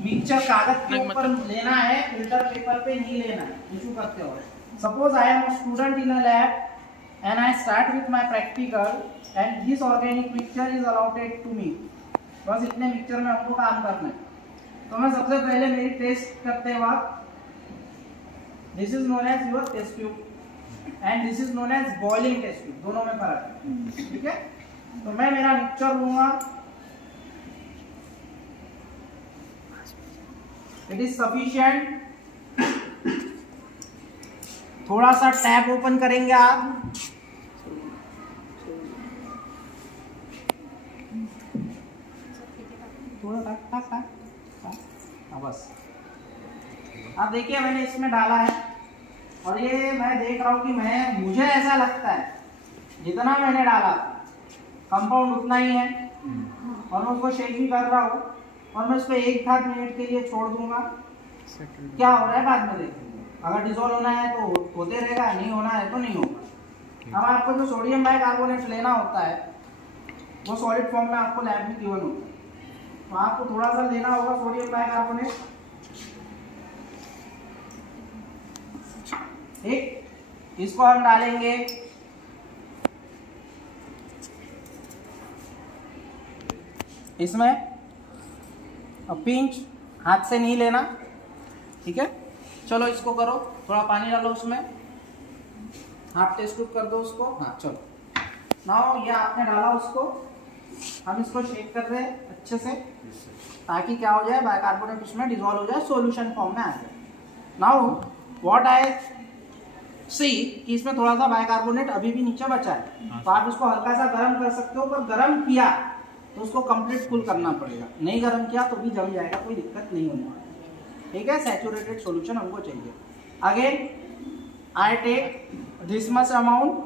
Mixture कागज के ऊपर लेना है, फिल्टर पेपर पे नहीं लेना है इशू करते हो। Suppose I am a student in a lab and I start with my practical and this organic mixture is allotted to me. बस इतने मिक्सचर में हमको काम करना है। तो मैं सबसे पहले मेरी टेस्ट करते वक्त, this is known as your test tube and this is known as boiling test tube, दोनों में फर्क है, ठीक है। तो मैं मेरा मिक्सचर लूंगा, इट इज सफिशिएंट। थोड़ा सा टैप ओपन करेंगे आप, थोड़ा सा बस। आप देखिए मैंने इसमें डाला है और ये मैं देख रहा हूँ कि मुझे ऐसा लगता है जितना मैंने डाला कंपाउंड उतना ही है, और मैं उसको शेक भी कर रहा हूँ और मैं उसको 1-8 मिनट के लिए छोड़ दूंगा। क्या हो रहा है बाद में देखेंगे, अगर डिसॉल्व होना है तो होते रहेगा, नहीं होना है तो नहीं होगा। अब आपको जो सोडियम बाइकार्बोनेट लेना होता है वो सॉलिड फॉर्म में आपको लैब में गिवन होता है, तो आपको थोड़ा सा लेना होगा सोडियम बाइकार्बोनेट, ठीक। इसको हम डालेंगे इसमें, अब पिंच हाथ से नहीं लेना, ठीक है। चलो इसको करो, थोड़ा पानी डालो उसमें, हाफ टेस्ट कर दो उसको। हाँ चलो, नाउ ये आपने डाला उसको, हम इसको शेक कर रहे हैं अच्छे से ताकि क्या हो जाए, बाइकार्बोनेट उसमें डिसॉल्व हो जाए, सॉल्यूशन फॉर्म में आ जाए। नाउ व्हाट आई सी कि इसमें थोड़ा सा बाइकार्बोनेट अभी भी नीचे बचा है, तो आप इसको हल्का सा गर्म कर सकते हो, पर गर्म किया तो उसको कंप्लीट कूल करना पड़ेगा, नहीं गर्म किया तो भी जम जाएगा, कोई दिक्कत नहीं होने वाली, ठीक है। सैचुरेटेड सॉल्यूशन हमको चाहिए। Again I take this much amount,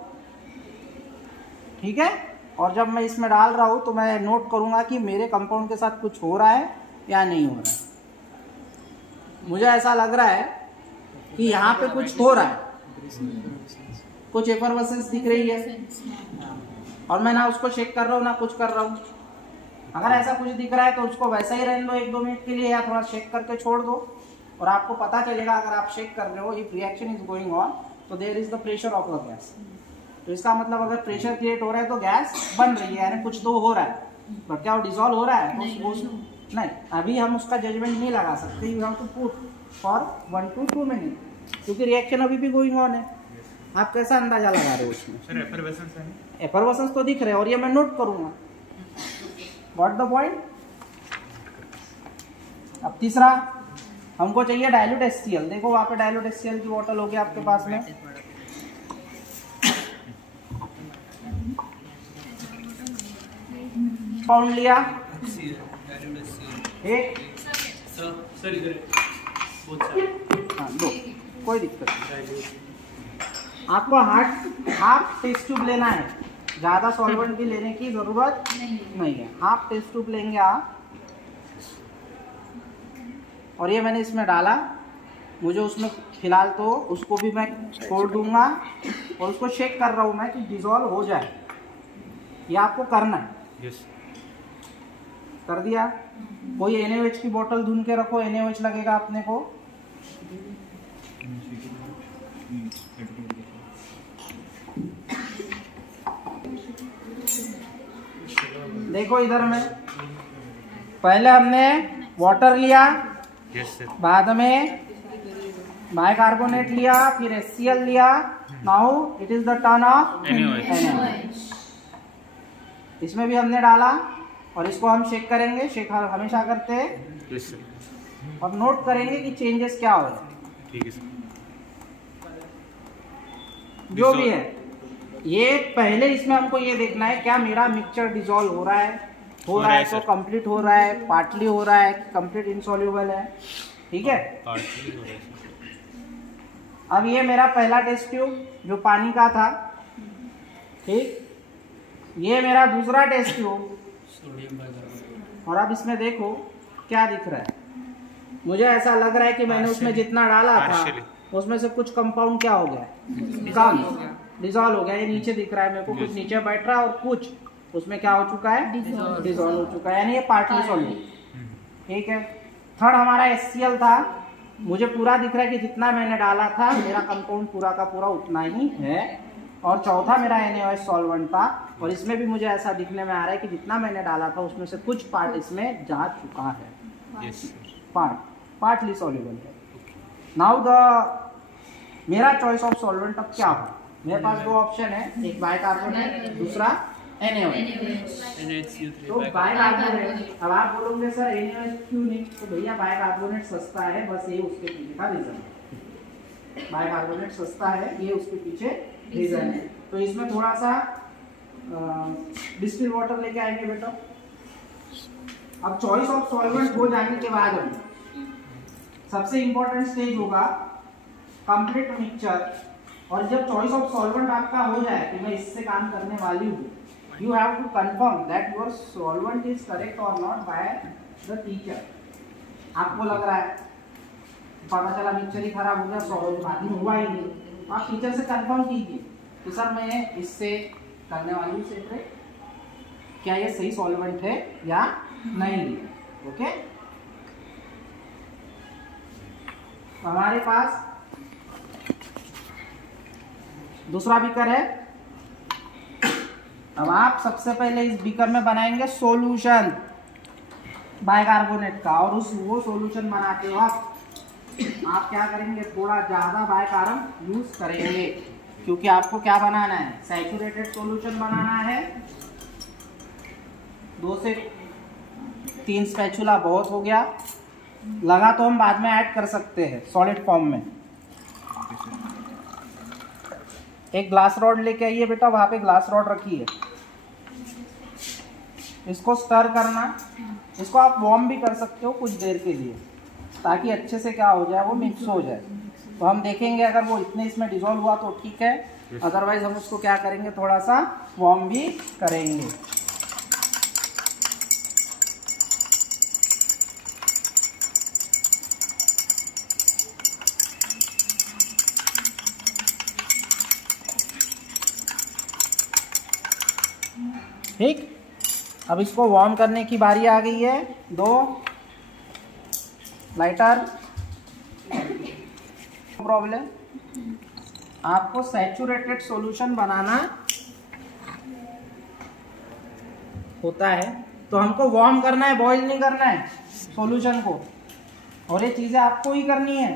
ठीक है। और जब मैं इसमें डाल रहा हूँ तो मैं नोट करूंगा कि मेरे कंपाउंड के साथ कुछ हो रहा है या नहीं हो रहा है। मुझे ऐसा लग रहा है कि यहाँ पे कुछ हो रहा है, कुछ एफरवेसेंस दिख रही है, और मैं ना उसको चेक कर रहा हूँ ना कुछ कर रहा हूँ। अगर ऐसा कुछ दिख रहा है तो उसको वैसा ही रहने दो 1-2 मिनट के लिए, या थोड़ा शेक करके छोड़ दो, और आपको पता चलेगा अगर आप शेक कर रहे हो, if reaction is going on तो there is the pressure of the gas. तो इसका मतलब अगर प्रेशर क्रिएट हो रहा है तो गैस बन रही है, यानी कुछ तो हो रहा है, बट क्या वो डिसॉल्व हो रहा है? नहीं, अभी हम उसका जजमेंट नहीं लगा सकते। You have to put for 1 to 2 minute, क्योंकि रिएक्शन अभी भी गोइंग ऑन है। आप कैसा अंदाजा लगा रहे हो उसमें? सर एफरवेसेंस है, एफरवेसेंस तो दिख रहे हैं और ये मैं नोट करूंगा। What the point? अब तीसरा हमको चाहिए डाइल्यूट HCl। देखो वहां पे डाइल्यूट HCl की बोतल होगी आपके पास में, पाउंड लिया एक, सर इधर हाँ 2, कोई दिक्कत नहीं। आपको हाफ टेस्ट ट्यूब लेना है, ज्यादा सॉल्वेंट भी लेने की जरूरत नहीं है। हाफ टेस्ट ट्यूब लेंगे आप, और ये मैंने इसमें डाला। मुझे उसमें फिलहाल तो उसको भी मैं छोड़ दूंगा और उसको शेक कर रहा हूँ मैं कि डिसॉल्व हो जाए, ये आपको करना है। यस कर दिया। कोई NaOH की बोतल ढूंढ के रखो, NaOH लगेगा अपने को। देखो इधर में पहले हमने वाटर लिया, यस सर, बाद में बाइकार्बोनेट लिया, फिर HCl लिया। Now it is the turn off NaOH। इसमें भी हमने डाला और इसको हम शेक करेंगे, शेक हमेशा करते हैं। यस सर, और नोट करेंगे कि चेंजेस क्या हो रहे हैं। ठीक है सर। जो भी है ये पहले इसमें हमको ये देखना है क्या मेरा मिक्सचर डिसॉल्व हो रहा है तो कंप्लीट हो रहा है, पार्टली हो रहा है, कंप्लीट इनसॉल्युबल है, ठीक है। पार्टली हो रहा है सर। अब ये मेरा पहला टेस्ट ट्यूब जो पानी का था, ठीक। ये मेरा दूसरा टेस्ट ट्यूब, और अब इसमें देखो क्या दिख रहा है। मुझे ऐसा लग रहा है कि मैंने उसमें जितना डाला था उसमें से कुछ कंपाउंड क्या हो गया, कम डिसॉल्व हो गया। ये नीचे दिख रहा है मेरे को, कुछ नीचे बैठ रहा है और कुछ उसमें क्या हो चुका है, डिसॉल्व हो चुका है, यानी ये पार्टली सॉल्यूट, ठीक है। थर्ड हमारा HCl था, मुझे पूरा दिख रहा है कि जितना मैंने डाला था मेरा कंपाउंड पूरा का पूरा उतना ही है। और चौथा मेरा NaOH सॉल्वेंट था, और इसमें भी मुझे ऐसा दिखने में आ रहा है कि जितना मैंने डाला था उसमें से कुछ पार्ट इसमें जा चुका है। Yes, sir. पार्टली सॉल्युबल है। नाउ द मेरा चॉइस ऑफ सॉल्वेंट अब क्या हो? मेरे पास दो ऑप्शन है, एक बाइकार्बोनेट, दूसरा NaOH। NaCO3 तो बाइकार्बोनेट, अब आप बोलोगे सर NaOH क्यों नहीं? तो भैया बाइकार्बोनेट सस्ता है, बस ये उसके पीछे का रीजन है। बाइकार्बोनेट सस्ता है, ये उसके पीछे रीजन है। तो इसमें थोड़ा सा डिस्टिल वाटर लेके आएंगे बेटा। अब चॉइस ऑफ सॉल्वेंट हो जाने के बाद सबसे इंपॉर्टेंट स्टेज होगा कंप्लीट मिक्सचर। और जब चॉइस ऑफ सॉल्वेंट आपका हो जाए कि मैं इससे काम करने वाली हूँ, you have to confirm that your solvent is correct or not by the teacher। आपको लग रहा है, पता चला मिक्सचर ही खराब हो गया, सॉल्वेंट हुआ ही नहीं, आप टीचर से कंफर्म कीजिए कि सर मैं इससे करने वाली हूँ सेपरेट, क्या ये सही सॉल्वेंट है या नहीं। ओके, हमारे पास दूसरा बीकर है। अब आप सबसे पहले इस बीकर में बनाएंगे सॉल्यूशन बाइकार्बोनेट का, और वो सॉल्यूशन बनाते वक्त आप क्या करेंगे, थोड़ा ज़्यादा बाइकार्ब यूज करेंगे, क्योंकि आपको क्या बनाना है, सैचुरेटेड सॉल्यूशन बनाना है। 2 से 3 स्पैचुला बहुत हो गया, लगा तो हम बाद में ऐड कर सकते हैं सॉलिड फॉर्म में। एक ग्लास रॉड लेके आइए बेटा, वहां पे ग्लास रॉड रखी है, इसको स्टर करना। इसको आप वार्म भी कर सकते हो कुछ देर के लिए, ताकि अच्छे से क्या हो जाए, वो मिक्स हो जाए। तो हम देखेंगे अगर वो इतने इसमें डिसॉल्व हुआ तो ठीक है, अदरवाइज हम उसको क्या करेंगे, थोड़ा सा वार्म भी करेंगे। ठीक, अब इसको वार्म करने की बारी आ गई है। 2 लाइटर, प्रॉब्लम, आपको सैचुरेटेड सॉल्यूशन बनाना होता है तो हमको वार्म करना है, बॉईल नहीं करना है सॉल्यूशन को। और ये चीजें आपको ही करनी है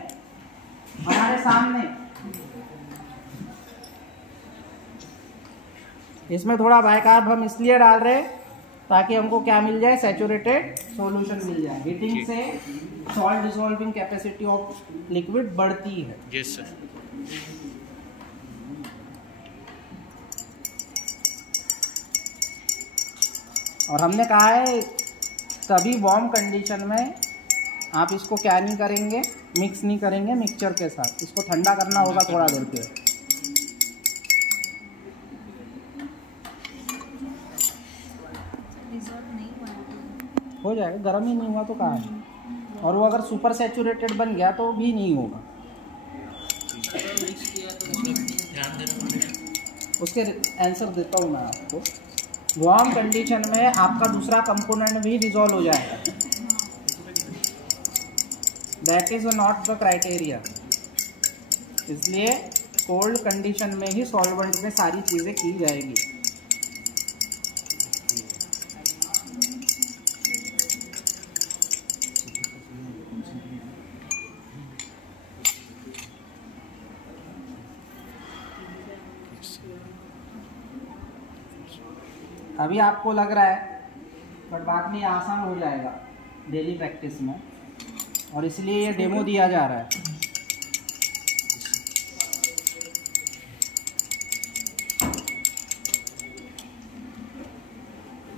हमारे सामने। इसमें थोड़ा बाइकार्ब हम इसलिए डाल रहे हैं ताकि हमको क्या मिल जाए, सैचुरेटेड सॉल्यूशन मिल जाए। हीटिंग से salt dissolving capacity of liquid बढ़ती है। Yes sir. और हमने कहा है तभी वार्म कंडीशन में आप इसको क्या नहीं करेंगे, मिक्स नहीं करेंगे मिक्सचर के साथ, इसको ठंडा करना होगा थोड़ा देर के। हो जाएगा, गर्म ही नहीं हुआ तो कहाँ है। और वो अगर सुपर सैचुरेटेड बन गया तो भी नहीं होगा। उसके आंसर देता हूँ मैं आपको। वार्म कंडीशन में आपका दूसरा कंपोनेंट भी डिसॉल्व हो जाएगा, that is not the criteria. इसलिए कोल्ड कंडीशन में ही सॉल्वेंट में सारी चीज़ें की जाएगी। अभी आपको लग रहा है, बट बाद में आसान हो जाएगा डेली प्रैक्टिस में, और इसलिए ये डेमो दिया जा रहा है।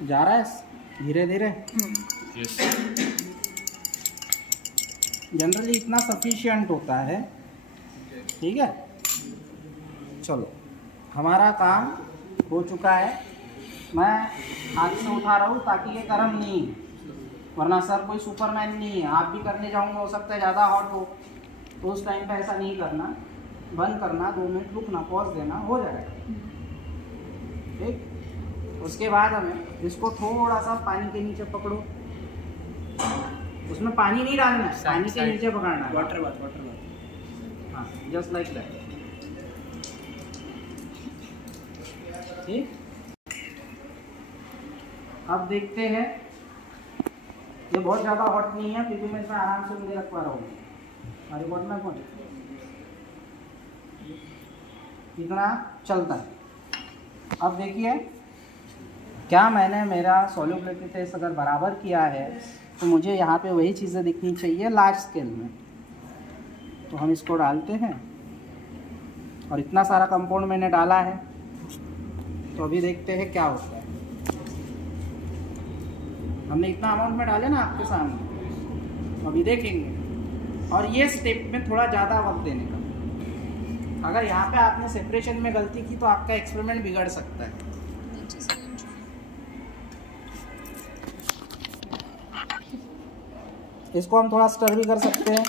जा रहा है धीरे धीरे। जनरली इतना सफिशिएंट होता है। ठीक है, चलो हमारा काम हो चुका है। मैं हाथ से उठा रहा हूँ ताकि ये गर्म नहीं, वरना सर कोई सुपरमैन नहीं है, आप भी करने जाऊँगा हो सकता है ज़्यादा हॉट हो, तो उस टाइम पे ऐसा नहीं करना, बंद करना, 2 मिनट रुकना, पॉज देना, हो जाएगा। ठीक, उसके बाद हमें इसको थोड़ा सा पानी के नीचे पकड़ो, उसमें पानी नहीं डालना है, पानी के नीचे पकड़ना है। Water bath. हाँ, जस्ट लाइक दैट। ठीक, अब देखते हैं। ये बहुत ज़्यादा हॉट नहीं है, क्योंकि मैं इसमें आराम से मुझे रख पा रहा हूँ। अरे बहुत ना कौन इतना चलता है। अब देखिए, क्या मैंने मेरा सॉल्युबिलिटी टेस्ट अगर बराबर किया है तो मुझे यहाँ पे वही चीज़ें दिखनी चाहिए लार्ज स्केल में। तो हम इसको डालते हैं, और इतना सारा कंपाउंड मैंने डाला है, तो अभी देखते हैं क्या होता है। हमने इतना अमाउंट में डाले ना आपके सामने, अभी देखेंगे। और ये स्टेप में थोड़ा ज़्यादा वक्त देने का। अगर यहाँ पे आपने सेपरेशन में गलती की तो आपका एक्सपेरिमेंट बिगड़ सकता है। इसको हम थोड़ा स्टर भी कर सकते हैं।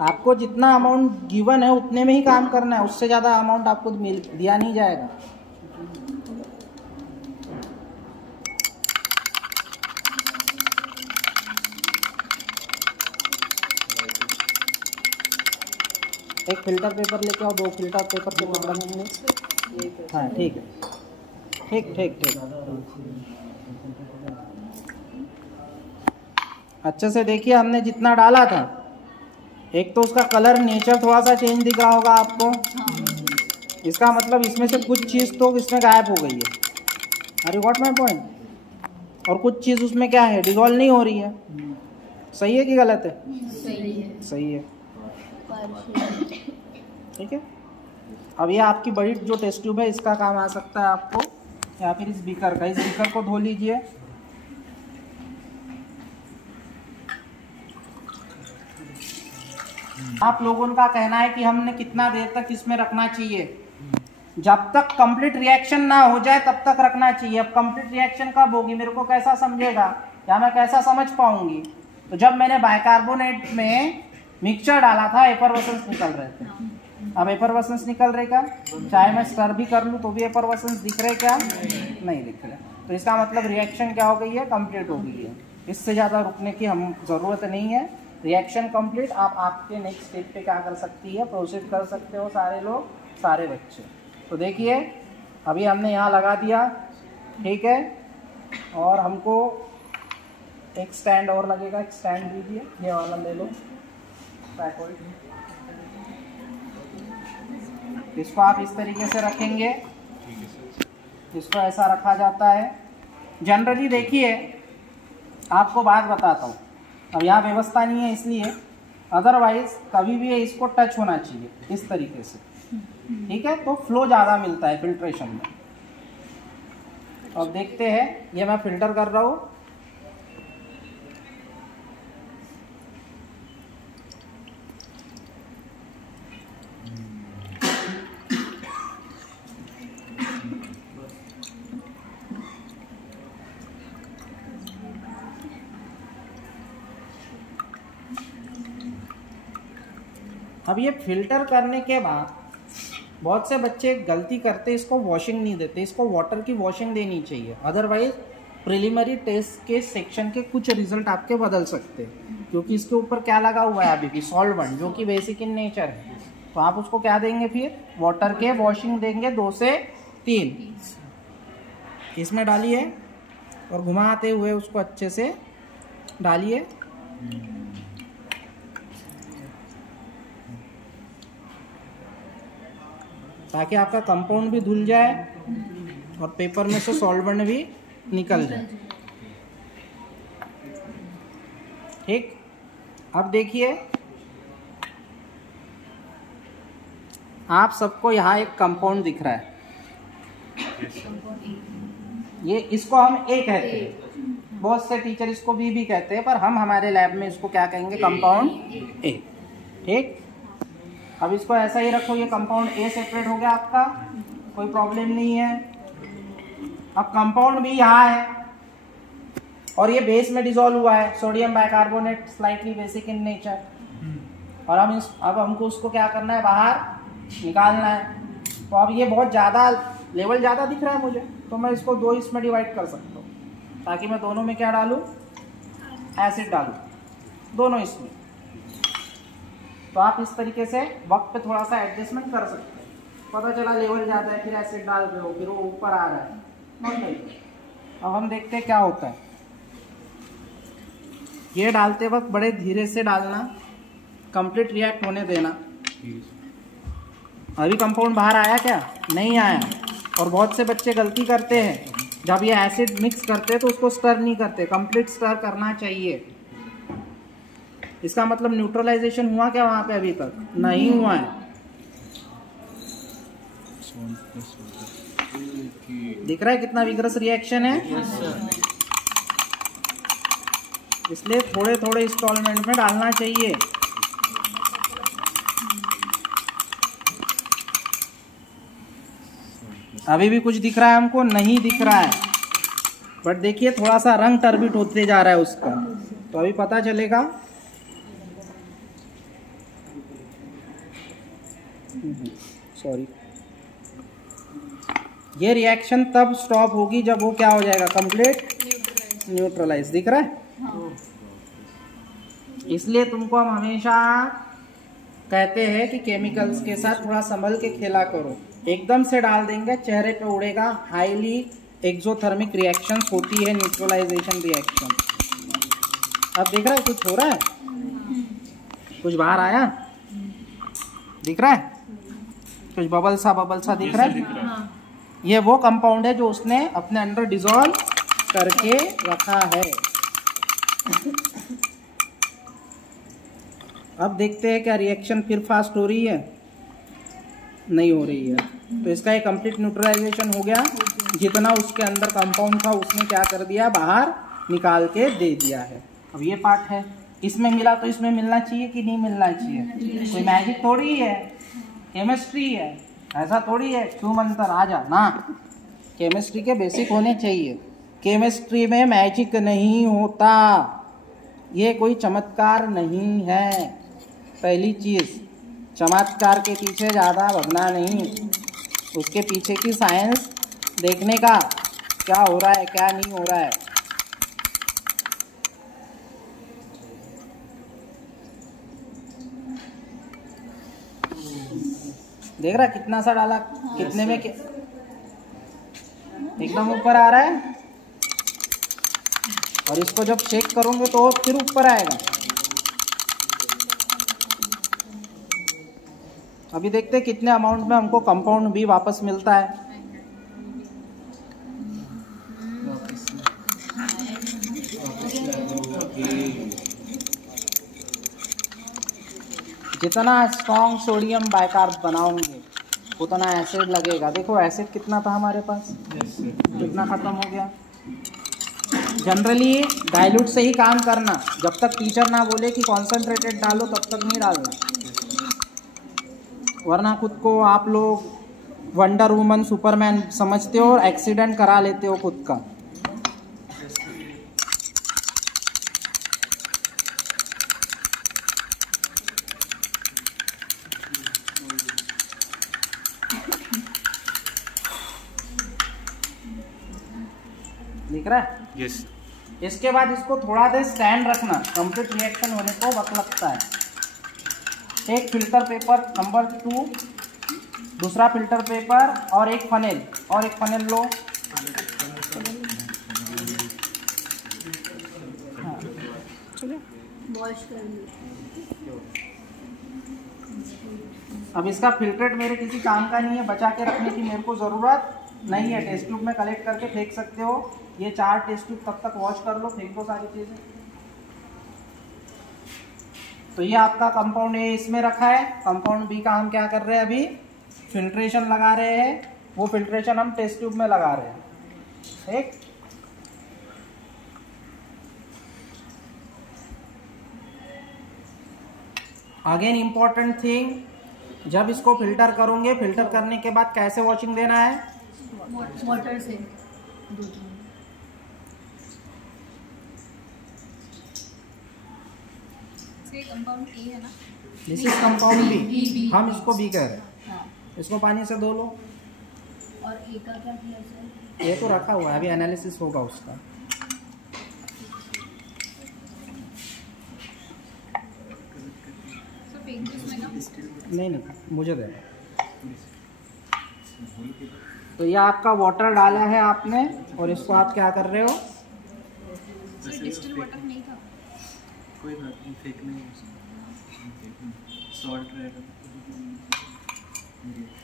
आपको जितना अमाउंट गिवन है उतने में ही काम करना है, उससे ज़्यादा अमाउंट आपको दिया नहीं जाएगा। एक फिल्टर पेपर लेके आओ, 2 फिल्टर पेपर के कपड़ा लेंगे। हाँ ठीक है, ठीक ठीक ठीक। अच्छे से देखिए, हमने जितना डाला था, एक तो उसका कलर नेचर थोड़ा सा चेंज दिख रहा होगा आपको। इसका मतलब इसमें से कुछ चीज़ तो इसमें गायब हो गई है। अरे व्हाट माय पॉइंट। और कुछ चीज़ उसमें क्या है, डिसॉल्व नहीं हो रही है। सही है कि गलत है? सही है। सही है, ठीक है। अब ये आपकी बड़ी जो टेस्ट ट्यूब है, इसका काम आ सकता है आपको, या फिर इस बीकर का। इस बीकर को धो लीजिए। आप लोगों का कहना है कि हमने कितना देर तक इसमें रखना चाहिए। जब तक कंप्लीट रिएक्शन ना हो जाए तब तक रखना चाहिए। अब कंप्लीट रिएक्शन कब होगी, मेरे को कैसा समझेगा, या मैं कैसा समझ पाऊंगी? तो जब मैंने बाइकार्बोनेट में मिक्सचर डाला था, एफरवेसेंस निकल रहे थे। अब एफरवेसेंस निकल रहे क्या? चाहे मैं स्टर भी कर लूँ तो भी एफरवेसेंस दिख रहे क्या? नहीं दिख रहे। तो इसका मतलब रिएक्शन क्या हो गई है, कंप्लीट हो गई है। इससे ज़्यादा रुकने की हम ज़रूरत नहीं है। Reaction complete. आप आपके नेक्स्ट स्टेप पे क्या कर सकती है, प्रोसीड कर सकते हो सारे लोग, सारे बच्चे। तो देखिए, अभी हमने यहाँ लगा दिया, ठीक है। और हमको एक स्टैंड और लगेगा। एक स्टैंड दीजिए, ये वाला ले लो, इसको आप इस तरीके से रखेंगे। इसको ऐसा रखा जाता है जनरली। देखिए, आपको बात बताता हूँ, अब यहाँ व्यवस्था नहीं है इसलिए, अदरवाइज कभी भी इसको टच होना चाहिए इस तरीके से, ठीक है। तो फ्लो ज़्यादा मिलता है फिल्ट्रेशन में। अब देखते हैं, ये मैं फिल्टर कर रहा हूँ। अब ये फिल्टर करने के बाद बहुत से बच्चे गलती करते, इसको वॉशिंग नहीं देते। इसको वाटर की वॉशिंग देनी चाहिए, अदरवाइज प्रिलिमिनरी टेस्ट के सेक्शन के कुछ रिजल्ट आपके बदल सकते हैं, क्योंकि इसके ऊपर क्या लगा हुआ है अभी भी, सॉल्वेंट, जो कि बेसिक इन नेचर है। तो आप उसको क्या देंगे, फिर वाटर के वॉशिंग देंगे 2 से 3। इसमें डालिए और घुमाते हुए उसको अच्छे से डालिए। ताकि आपका कंपाउंड भी धुल जाए और पेपर में से सॉल्वेंट भी निकल जाए, ठीक। अब देखिए, आप सबको यहाँ एक कंपाउंड दिख रहा है। ये इसको हम ए कहते हैं, बहुत से टीचर इसको बी भी कहते हैं, पर हम हमारे लैब में इसको क्या कहेंगे, कंपाउंड ए, ठीक। अब इसको ऐसा ही रखो, ये कंपाउंड ए सेपरेट हो गया आपका, कोई प्रॉब्लम नहीं है। अब कंपाउंड भी यहाँ है और ये बेस में डिसॉल्व हुआ है, sodium bicarbonate, slightly basic in nature. और अब हमको उसको क्या करना है, बाहर निकालना है। तो अब ये बहुत ज़्यादा लेवल ज़्यादा दिख रहा है मुझे, तो मैं इसको 2 इसमें डिवाइड कर सकता हूँ, ताकि मैं दोनों में क्या डालूँ, एसिड डालूँ दोनों इसमें। तो आप इस तरीके से वक्त पे थोड़ा सा एडजस्टमेंट कर सकते हैं। पता चला लेवल ज़्यादा है, फिर एसिड डाल रहे हो, फिर वो ऊपर आ रहा है, नॉट नहीं। अब हम देखते हैं क्या होता है। ये डालते वक्त बड़े धीरे से डालना, कंप्लीट रिएक्ट होने देना। अभी कंपाउंड बाहर आया क्या? नहीं आया। और बहुत से बच्चे गलती करते हैं, जब ये एसिड मिक्स करते हैं तो उसको स्टर नहीं करते, कंप्लीट स्टर करना चाहिए। इसका मतलब न्यूट्रलाइजेशन हुआ क्या वहां पे? अभी तक नहीं हुआ है। दिख रहा है कितना विग्रस रिएक्शन है? इसलिए थोड़े थोड़े इंस्टॉलमेंट में डालना चाहिए। अभी भी कुछ दिख रहा है हमको? नहीं दिख रहा है, बट देखिए थोड़ा सा रंग टर्बिट होते जा रहा है उसका, तो अभी पता चलेगा। सॉरी, ये रिएक्शन तब स्टॉप होगी जब वो क्या हो जाएगा, कंप्लीट न्यूट्रलाइज। दिख रहा है? हाँ। इसलिए तुमको हम हमेशा कहते हैं कि केमिकल्स के साथ थोड़ा संभल के खेला करो। एकदम से डाल देंगे चेहरे पे उड़ेगा। हाईली एक्सोथर्मिक रिएक्शंस होती है, न्यूट्रलाइजेशन रिएक्शन। अब देख रहा है कुछ हो रहा है? कुछ बाहर आया? दिख रहा है? कुछ बबल सा दिख रहा है? ये वो कंपाउंड है जो उसने अपने अंदर डिसॉल्व करके रखा है। अब देखते हैं क्या रिएक्शन फिर फास्ट हो रही है? नहीं हो रही है। तो इसका एक कंप्लीट न्यूट्रलाइजेशन हो गया। जितना उसके अंदर कंपाउंड था उसने क्या कर दिया, बाहर निकाल के दे दिया है। अब ये पार्ट है, इसमें मिला तो इसमें मिलना चाहिए कि नहीं मिलना चाहिए? कोई मैजिक थोड़ी है, केमिस्ट्री है, ऐसा थोड़ी है क्यों मंत्र आ जा ना। केमिस्ट्री के बेसिक होने चाहिए। केमिस्ट्री में मैजिक नहीं होता, ये कोई चमत्कार नहीं है। पहली चीज, चमत्कार के पीछे ज़्यादा भगना नहीं, उसके पीछे की साइंस देखने का, क्या हो रहा है क्या नहीं हो रहा है। देख रहा कितना सा डाला, कितने में एकदम ऊपर आ रहा है। और इसको जब चेक करोगे तो फिर ऊपर आएगा। अभी देखते हैं कितने अमाउंट में हमको कंपाउंड भी वापस मिलता है। जितना स्ट्रॉन्ग सोडियम बाइकार्ब बनाओगे उतना एसिड लगेगा। देखो एसिड कितना था हमारे पास, कितना खत्म हो गया। जनरली डाइल्यूट से ही काम करना, जब तक टीचर ना बोले कि कॉन्सेंट्रेटेड डालो तब तक नहीं डालना, वरना खुद को आप लोग वंडर वुमन सुपरमैन समझते हो और एक्सीडेंट करा लेते हो खुद का। दिख रहा है? यस। इसके बाद इसको थोड़ा देर स्टैंड रखना, कंप्लीट रिएक्शन होने को वक्त लगता है। एक फिल्टर पेपर नंबर 2, दूसरा फिल्टर पेपर और एक फनेल, और एक फनेल लो। हाँ। अब इसका फिल्ट्रेट मेरे किसी काम का नहीं है, बचा के रखने की मेरे को ज़रूरत नहीं है। टेस्ट ट्यूब में कलेक्ट करके फेंक सकते हो। ये 4 टेस्ट ट्यूब तब तक वॉश कर लो, फेंक दो सारी चीज़ें। तो ये आपका कंपाउंड ए इसमें रखा है। कंपाउंड बी का हम क्या कर रहे हैं, अभी फिल्ट्रेशन लगा रहे हैं। वो फिल्ट्रेशन हम टेस्ट ट्यूब में लगा रहे हैं। ठीक, अगेन इंपॉर्टेंट थिंग, जब इसको फिल्टर करोगे, फिल्टर करने के बाद कैसे वॉशिंग देना है? वाटर से। कंपाउंड ए है ना, दिस इज कंपाउंड बी, हम इसको बी कह रहे हैं। इसको पानी से धो लो। और ए का क्या किया सर? ये तो रखा हुआ है, अभी एनालिसिस होगा उसका। नहीं, मुझे दे। तो ये आपका वाटर डाला है आपने, और इसको आप क्या कर रहे हो? डिस्टिल वाटर नहीं था। कोई बात नहीं, फेंकना है, सॉल्ट रहेगा।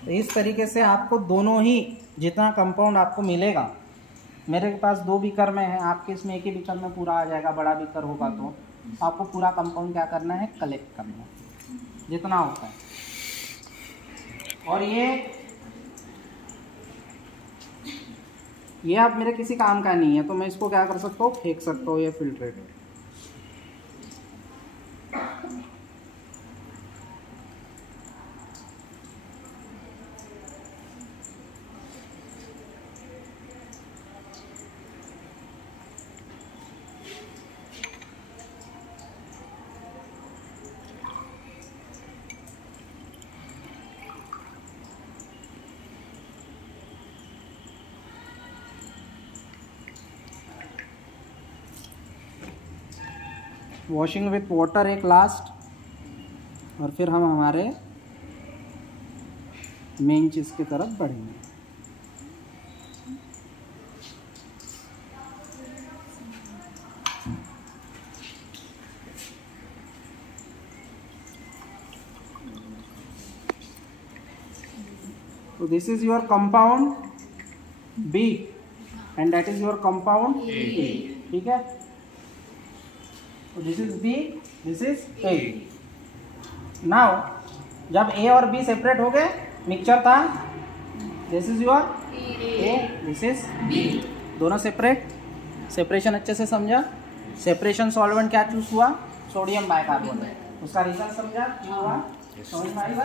तो इस तरीके से आपको दोनों ही जितना कंपाउंड आपको मिलेगा, मेरे पास 2 बीकर में है, आपके इसमें एक ही बीकर में पूरा आ जाएगा, बड़ा बीकर होगा तो आपको पूरा कंपाउंड क्या करना है? कलेक्ट करना है जितना होता है। और ये आप मेरे किसी काम का नहीं है, तो मैं इसको क्या कर सकता हूँ? फेंक सकता हूँ, ये फिल्ट्रेट। वॉशिंग विथ वाटर एक लास्ट, और फिर हम हमारे मेन चीज़ की तरफ बढ़ेंगे। तो this is your compound B and that is your compound A, ठीक है? तो this is B, this is A. Now जब ए और बी सेपरेट हो गए, मिक्सचर था, this is your A, this is B, दोनों सेपरेट। सेपरेशन अच्छे से समझा? सेपरेशन सॉल्वेंट क्या चूज हुआ? Sodium bicarbonate. उसका रिजल्ट समझा क्या हुआ? समझ में आएगा?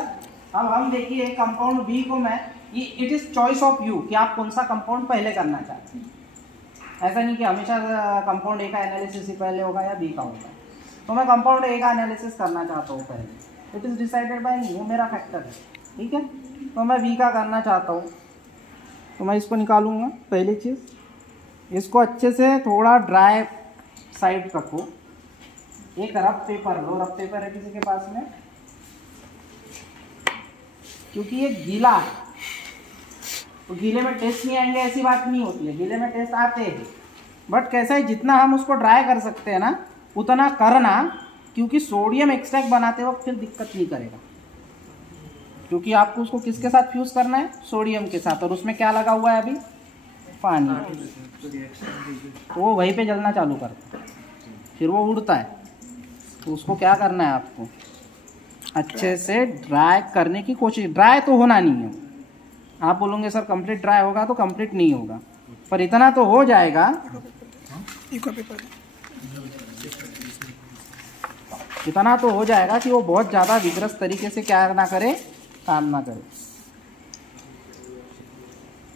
अब हम देखिए कंपाउंड बी को मैं, it is choice of you कि आप कौन सा कंपाउंड पहले करना चाहते हैं। ऐसा नहीं कि हमेशा कंपाउंड ए का एनालिसिस ही पहले होगा या बी का होगा। तो मैं कंपाउंड ए का एनालिसिस करना चाहता हूँ पहले, इट इज़ डिसाइडेड बाय मी, वो मेरा फैक्टर है, ठीक है? तो मैं बी का करना चाहता हूँ, तो मैं इसको निकालूंगा। पहली चीज़, इसको अच्छे से थोड़ा ड्राई साइड रखो। एक रफ पेपर लो, रफ पेपर है किसी के पास में? क्योंकि ये गीला है तो गीले में टेस्ट नहीं आएंगे ऐसी बात नहीं होती है, गीले में टेस्ट आते हैं, बट कैसा है जितना हम उसको ड्राई कर सकते हैं ना उतना करना, क्योंकि सोडियम एक्सट्रैक्ट बनाते वक्त फिर दिक्कत नहीं करेगा, क्योंकि आपको उसको किसके साथ फ्यूज करना है? सोडियम के साथ। और उसमें क्या लगा हुआ है अभी? पानी। तो वो वहीं पे जलना चालू करता है, फिर वो उड़ता है। तो उसको क्या करना है आपको? अच्छे से ड्राई करने की कोशिश। ड्राई तो होना नहीं है, आप बोलोगे सर कंप्लीट ड्राई होगा, तो कंप्लीट नहीं होगा, पर इतना तो हो जाएगा, इतना तो हो जाएगा कि वो बहुत ज़्यादा विग्रस तरीके से क्या ना करे, काम ना करे।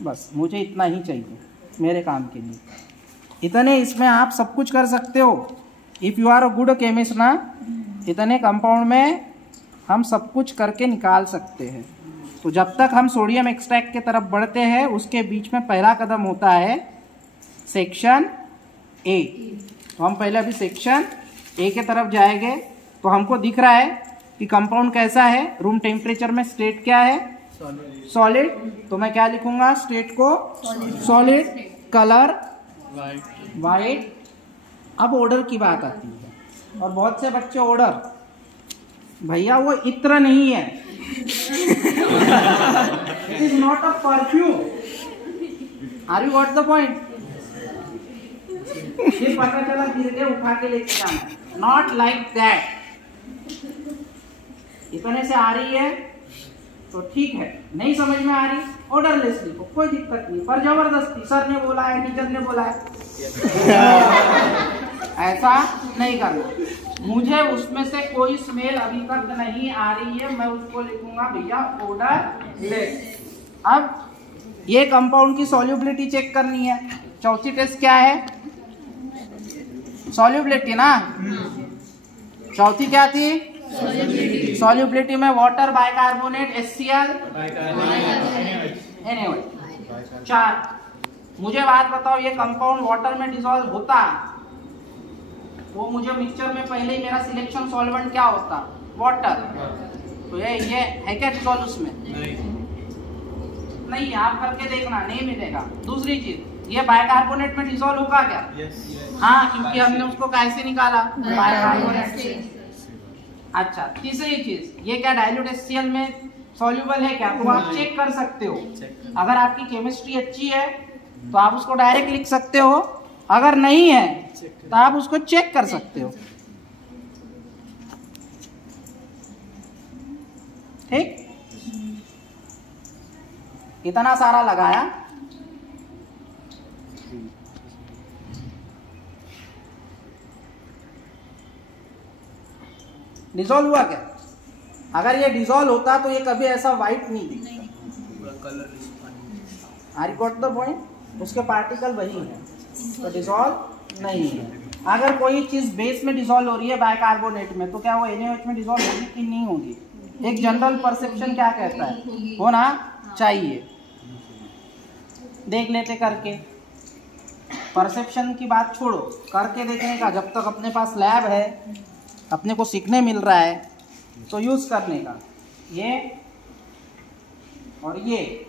बस मुझे इतना ही चाहिए मेरे काम के लिए, इतने इसमें आप सब कुछ कर सकते हो। If you are a good chemist ना, इतने कंपाउंड में हम सब कुछ करके निकाल सकते हैं। तो जब तक हम सोडियम एक्सट्रैक्ट के तरफ बढ़ते हैं, उसके बीच में पहला कदम होता है सेक्शन ए। तो हम पहले अभी सेक्शन ए के तरफ जाएंगे। तो हमको दिख रहा है कि कंपाउंड कैसा है, रूम टेम्परेचर में स्टेट क्या है? सॉलिड। तो मैं क्या लिखूंगा स्टेट को? सॉलिड। Colour white. अब ऑर्डर की बात आती है, और बहुत से बच्चे ऑर्डर, भैया वो इत्र नहीं है, it is not a perfume. Are you got the point? ये पता चला गिर के उठा के लेके जाना, नॉट लाइक दैट। इतने से आ रही है तो ठीक है, नहीं समझ में आ रही ऑर्डरलेसली को कोई दिक्कत नहीं, पर जबरदस्ती सर ने बोला है, टीचर ने बोला है, ऐसा नहीं करना। मुझे उसमें से कोई स्मेल अभी तक नहीं आ रही है, मैं उसको लिखूंगा भैया ऑर्डरलेस। अब ये कंपाउंड की सॉल्युबिलिटी चेक करनी है। चौथी टेस्ट क्या है? सॉल्युबिलिटी ना। चौथी क्या थी? सॉल्युबिलिटी में वाटर, बाइकार्बोनेट, HCl, NaOH। 4। मुझे बात बताओ, ये कंपाउंड वाटर में डिसॉल्व होता, वो मुझे मिक्सचर में पहले ही मेरा सिलेक्शन सॉल्वेंट क्या होता? वाटर। तो ये है क्या डिसॉल्व उसमें? नहीं, आप करके देखना, नहीं मिलेगा। दूसरी चीज, ये बाइकार्बोनेट में डिसॉल्व होगा क्या? हाँ, क्योंकि हमने उसको कैसे निकाला? बाइकार्बोनेट से। अच्छा, तीसरी चीज, ये क्या डाइल्यूट HCl में सॉल्युबल है क्या? तो आप चेक कर सकते हो। अगर आपकी केमिस्ट्री अच्छी है तो आप उसको डायरेक्ट लिख सकते हो, अगर नहीं है तो आप उसको चेक कर सकते हो। ठीक, इतना सारा लगाया। डिसॉल्व हुआ क्या? अगर ये डिसॉल्व होता तो ये कभी ऐसा व्हाइट नहीं दिखता। I got the point? उसके पार्टिकल वही है, तो डिसॉल्व नहीं है। अगर कोई चीज बेस में डिसॉल्व हो रही है बाइकार्बोनेट में, तो क्या वो NaOH में डिसॉल्व होगी कि नहीं होगी? एक जनरल परसेप्शन क्या कहता है? होना चाहिए। देख लेते करके, परसेप्शन की बात छोड़ो, करके देखने का। जब तक अपने पास लैब है, अपने को सीखने मिल रहा है, तो यूज करने का। ये और ये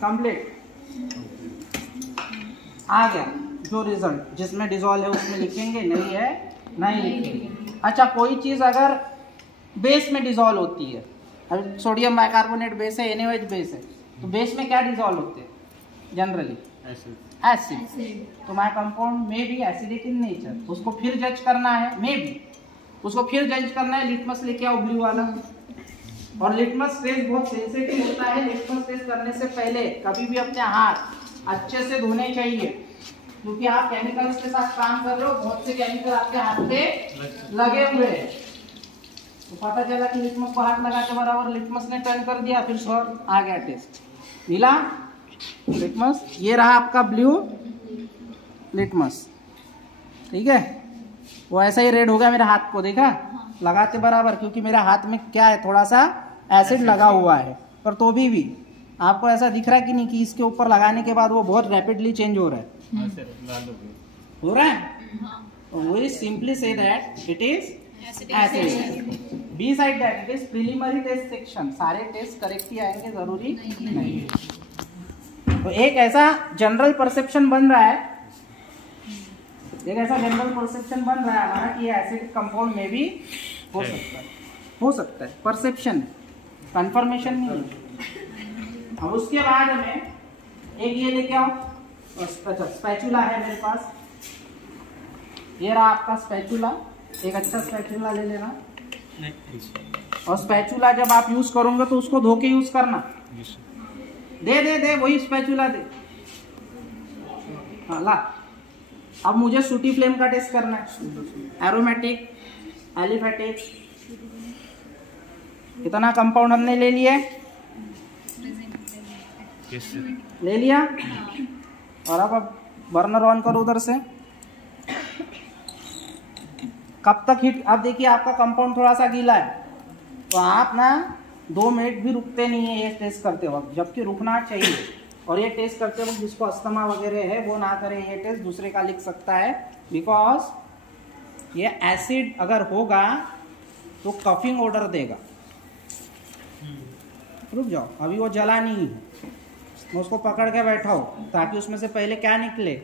कंप्लीट आ गया। जो रिजल्ट जिसमें डिसॉल्व है उसमें लिखेंगे, नहीं है नहीं लिखेंगे। अच्छा, कोई चीज अगर बेस में डिसॉल्व होती है, अब सोडियम बाइकार्बोनेट बेस है, NaOH बेस है, तो बेस में क्या डिसॉल्व होते हैं जनरली? एसिड। तो माय कंपाउंड में भी एसिडिक इन नेचर, उसको फिर जज करना है, में भी उसको फिर जज करना है। लिटमस लेके आओ ब्लू वाला, और लिटमस टेस्ट बहुत सेंसिटिव होता है। लिटमस टेस्ट करने से पहले कभी भी अपने हाथ अच्छे से धोने चाहिए, क्योंकि आप केमिकल्स के साथ काम कर रहे हो, बहुत से केमिकल आपके हाथ पे लगे हुए हैं। तो पता चला कि लिटमस को हाथ लगा के बराबर लिटमस ने टर्न कर दिया, फिर सर आ गया टेस्ट मिला लिटमस। ये रहा आपका ब्लू लिटमस, ठीक है। वो ऐसा ही रेड हो गया मेरे हाथ को, देखा लगाते बराबर, क्योंकि मेरे हाथ में क्या है, थोड़ा सा एसिड लगा हुआ है। पर तो भी आपको ऐसा दिख रहा है कि नहीं कि इसके ऊपर लगाने के बाद वो बहुत रैपिडली चेंज हो रहा है? हो रहा है। We simply say that it is acid. Beside that it is preliminary test section. सारे टेस्ट करेक्ट ही आएंगे जरूरी नहीं। तो एक ऐसा जनरल परसेप्शन बन रहा है, एक ऐसा जनरल परसेप्शन बन रहा है हमारा कि ये एसिड कंपाउंड में भी हो सकता है, हो सकता है। परसेप्शन, कंफर्मेशन नहीं है। अब उसके बाद में एक ये लेके आओ। अच्छा, स्पैचुला है मेरे पास, ये रहा आपका स्पैचुला। एक अच्छा स्पैचुला ले लेना, और स्पैचुला जब आप यूज करोगे तो उसको धो के यूज करना। दे दे दे वही स्पैचुला दे। हाँ ला। अब मुझे सूटी फ्लेम का टेस्ट करना है। एरोमेटिक, एलिफेटिक, कितना कंपाउंड हमने ले लिए? ले लिया। और अब बर्नर ऑन करो उधर से। कब तक हीट? अब देखिए आपका कंपाउंड थोड़ा सा गीला है, तो आप ना 2 मिनट भी रुकते नहीं है ये टेस्ट करते वक्त, जबकि रुकना चाहिए। और ये टेस्ट करते वक्त जिसको अस्थमा वगैरह है वो ना करे ये टेस्ट, दूसरे का लिख सकता है। बिकॉज ये एसिड अगर होगा तो कफिंग ऑर्डर देगा। रुक जाओ, अभी वो जला नहीं है, मैं उसको पकड़ के बैठा हूँ ताकि उसमें से पहले क्या निकले?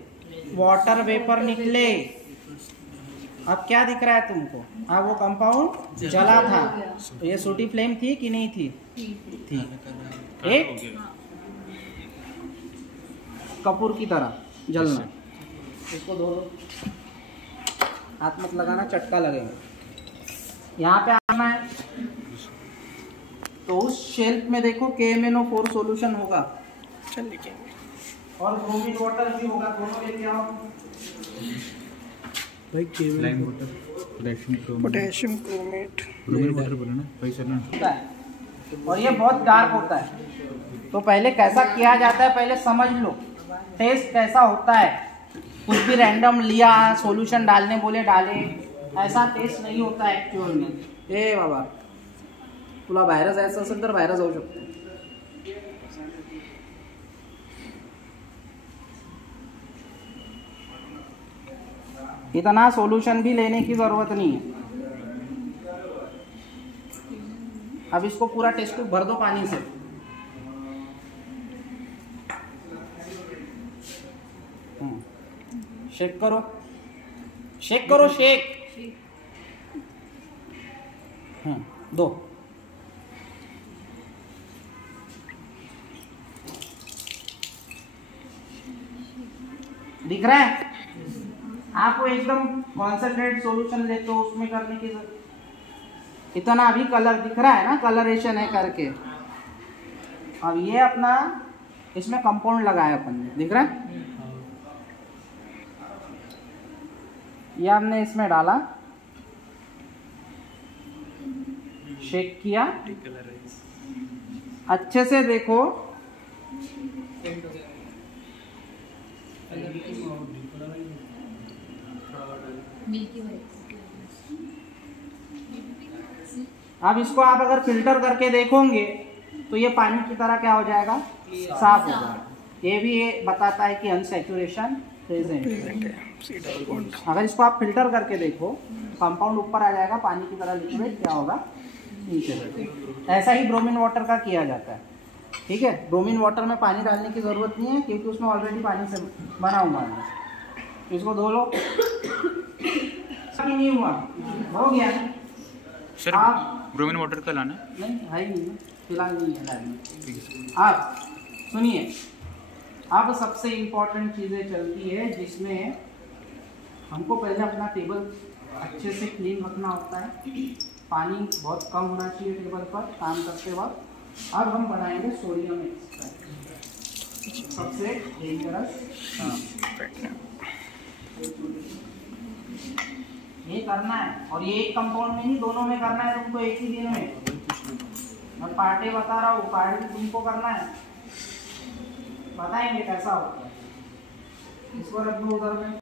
वाटर वेपर निकले। अब क्या दिख रहा है तुमको? अब वो कंपाउंड जला था, तो ये सूटी फ्लेम थी कि नहीं थी? थी। एक कपूर की तरह जलना। इसको धो लो, हाथ मत लगाना, चटका लगेगा। यहाँ पे आना है तो उस शेल्फ में देखो KMnO4 सॉल्यूशन होगा, चल लेके, और ब्रोमीन वाटर भी होगा, दोनों लेके आओ भाई। Slime water, potassium chromate, bromine water बोला ना भाई सर ना। और ये बहुत डार्क होता है। तो पहले कैसा किया जाता है पहले समझ लो, टेस्ट कैसा होता है। कुछ भी रैंडम लिया, सॉल्यूशन डालने बोले डाले, ऐसा टेस्ट नहीं होता एक्चुअल में। ए बाबा तुला बाहेर जायचं असेल तर बाहेर जाऊ शकतो। इतना सॉल्यूशन भी लेने की जरूरत नहीं है। अब इसको पूरा टेस्ट ट्यूब भर दो पानी से। शेक करो, शेक करो, शेक। दो। दिख रहा है आपको? एकदम कॉन्सेंट्रेट सॉल्यूशन लेते हो उसमें करने की जरूरत। इतना अभी कलर दिख रहा है ना, कलरेशन है करके। अब ये अपना इसमें कंपाउंड लगाया अपन ने, दिख रहा है? ये हमने इसमें डाला, शेक किया, अच्छे से देखो। अब इसको आप अगर फिल्टर करके देखोगे तो ये पानी की तरह क्या हो जाएगा, साफ हो जाएगा। ये भी ये बताता है कि अनसैचुरेशन प्रेजेंट है। अगर इसको आप फिल्टर करके देखो, कंपाउंड ऊपर आ जाएगा, पानी की तरह लिक्विड क्या होगा नीचे। ऐसा ही ब्रोमीन वाटर का किया जाता है, ठीक है। ब्रोमीन वाटर में पानी डालने की जरूरत नहीं है क्योंकि उसमें ऑलरेडी पानी से बना हुआ है। इसको धो लो, नहीं हुआ, हो गया। सर आप ब्रोमीन वाटर का लाना नहीं है ही नहीं, फिलहाल नहीं है लाने। आप सुनिए, अब सबसे इम्पोर्टेंट चीज़ें चलती है जिसमें हमको पहले अपना टेबल अच्छे से क्लीन रखना होता है। पानी बहुत कम होना चाहिए टेबल पर काम करते वक्त। अब हम बनाएंगे सोडियम एक्सट्रैक्ट, सबसे डेंजरस। ये करना है और ये एक कंपाउंड में नहीं, दोनों में करना है तुमको एक ही दिन में। मैं पार्टे बता रहा हूँ, पार्ट भी तुमको करना है। बताएंगे कैसा होता है। इसको रख दो उधर में।